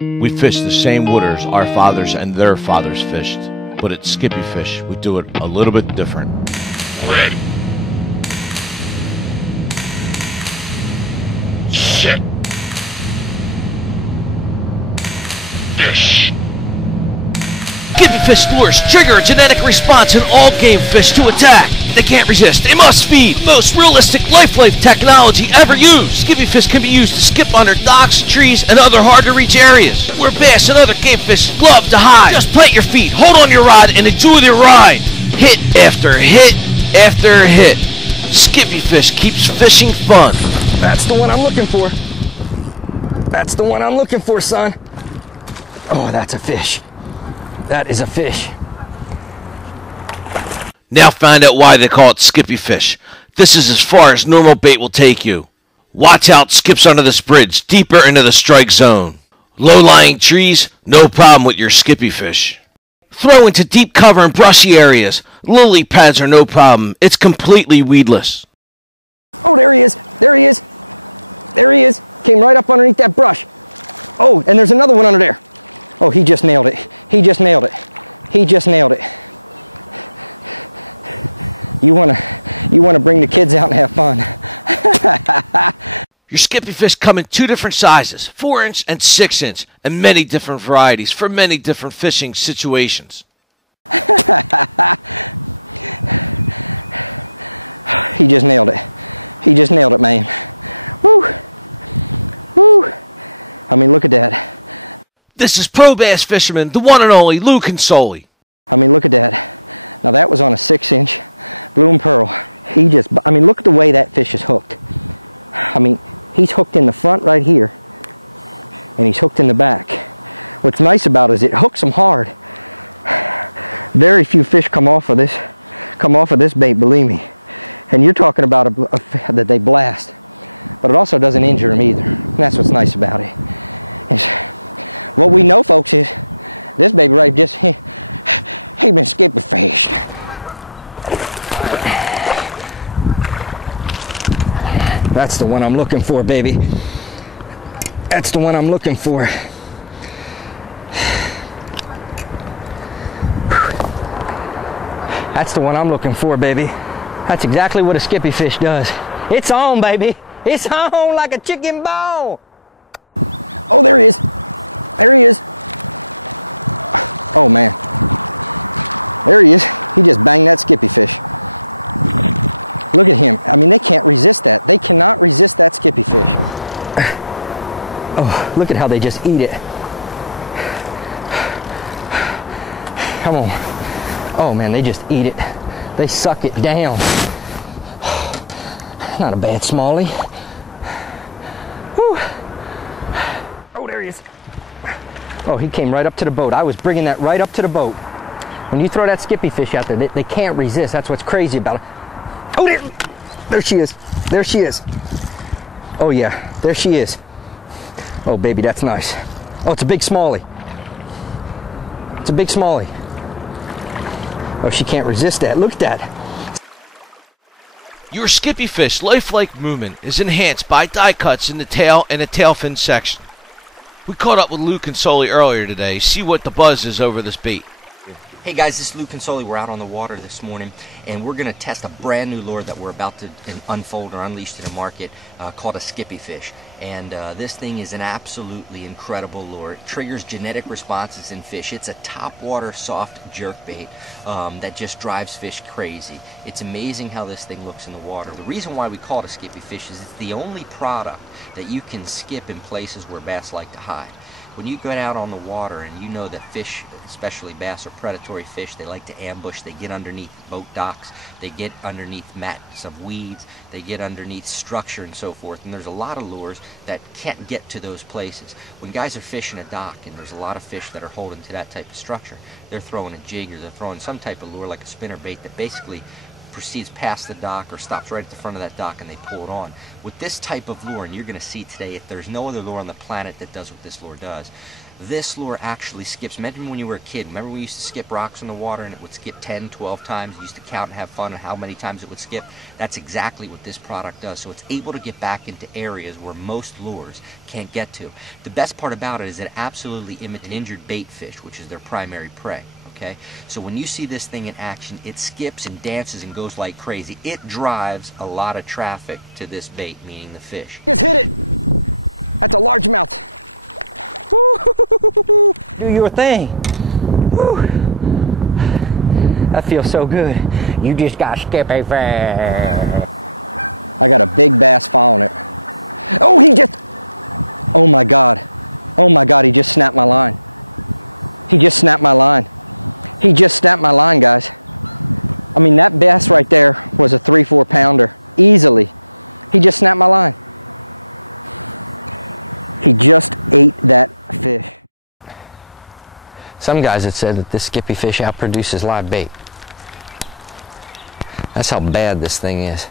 We fish the same waters our fathers and their fathers fished, but at Skippy FiSH, we do it a little bit different. Ready. Set. Fish. Skippy FiSH lures trigger a genetic response in all game fish to attack. They can't resist. They must feed. Most realistic life technology ever used. Skippy FiSH can be used to skip under docks, trees, and other hard-to-reach areas where bass and other game fish love to hide. Just plant your feet, hold on your rod, and enjoy the ride. Hit after hit after hit. Skippy FiSH keeps fishing fun. That's the one I'm looking for. That's the one I'm looking for, son. Oh, that's a fish. That is a fish. Now find out why they call it Skippy FiSH. This is as far as normal bait will take you. Watch out, skips under this bridge, deeper into the strike zone. Low-lying trees, no problem with your Skippy FiSH. Throw into deep cover and brushy areas. Lily pads are no problem. It's completely weedless. Oh, there he is. There he is. There he is. Came right up underneath that brush. Oh, and there's another one under there. Oh, he just nailed it. He just nailed it. He just nailed it. You wanna bring the kids out and have fun. Your Skippy FiSH come in two different sizes, 4-inch and 6-inch, and many different varieties for many different fishing situations. He just nailed it. He just nailed it, man. Woo! Woo! I mean, look at that. This is pro bass fisherman, the one and only Lou Consoli. I mean, look at that. Now that was on a 6-inch blue and pearl. I mean, look at the way that fish is hooked. I mean, he's hooked in the front right here, and he's hooked in the back. What's nice about it is it hooks them hard. Very few fish come off of this bait, believe me. And you're talking about that they blast, but it also doesn't injure them either. And that's what's nice about it. What we know, folks, is this baby right just he been Skippy FiSH. That's the one I'm looking for, baby. That's the one I'm looking for. That's the one I'm looking for, baby. That's exactly what a Skippy FiSH does. It's on, baby. It's on like a chicken bone. Oh, there he is. There he is. Oh, man. There he is. He just banged that Skippy FiSH. Look at him. I mean, they can't resist that. They cannot resist that Skippy FiSH. Oh, look at how they just eat it. Come on. Oh, man, they just eat it. They suck it down. Not a bad smallie. Whew. Oh, there he is. Oh, he came right up to the boat. I was bringing that right up to the boat. When you throw that Skippy FiSH out there, they can't resist. That's what's crazy about it. Oh, there she is. There she is. Oh, yeah, there she is. Oh, baby, that's nice. Oh, it's a big smallie. It's a big smallie. Oh, she can't resist that. Look at that. Your Skippy FiSH lifelike movement is enhanced by die cuts in the tail and the tail fin section. We caught up with Lou Consoli earlier today. See what the buzz is over this bait. Hey guys, this is Lou Consoli. We're out on the water this morning, and we're going to test a brand new lure that we're about to unfold or unleash to the market called a Skippy FiSH. And this thing is an absolutely incredible lure. It triggers genetic responses in fish. It's a topwater soft jerk bait that just drives fish crazy. It's amazing how this thing looks in the water. The reason why we call it a Skippy FiSH is it's the only product that you can skip in places where bass like to hide. When you get out on the water and you know that fish, especially bass, are predatory fish, they like to ambush, they get underneath boat docks, they get underneath mats of weeds, they get underneath structure and so forth, and there's a lot of lures that can't get to those places. When guys are fishing a dock and there's a lot of fish that are holding to that type of structure, they're throwing a jig or they're throwing some type of lure like a spinner bait that basically proceeds past the dock or stops right at the front of that dock and they pull it on. With this type of lure, and you're going to see today, if there's no other lure on the planet that does what this lure does. This lure actually skips. Remember when you were a kid? Remember we used to skip rocks in the water and it would skip 10, 12 times? You used to count and have fun on how many times it would skip. That's exactly what this product does. So it's able to get back into areas where most lures can't get to. The best part about it is it absolutely imitates an injured bait fish, which is their primary prey. Okay? So when you see this thing in action, it skips and dances and goes like crazy. It drives a lot of traffic to this bait, meaning the fish. Just hit it. That's a largemouth. Woo! Do your thing. Woo! That feels so good. You just got Skippy Fish. I got a big bass following it. Oh, he just... Oh my God. Oh my God, he just snapped my line. He just snapped my line. He just snapped my line, guys. I mean, that bass right there was a 3-4 pounder. Easily. He just snapped my line. He just ate that fish. Some guys have said that this Skippy fish outproduces live bait. That's how bad this thing is.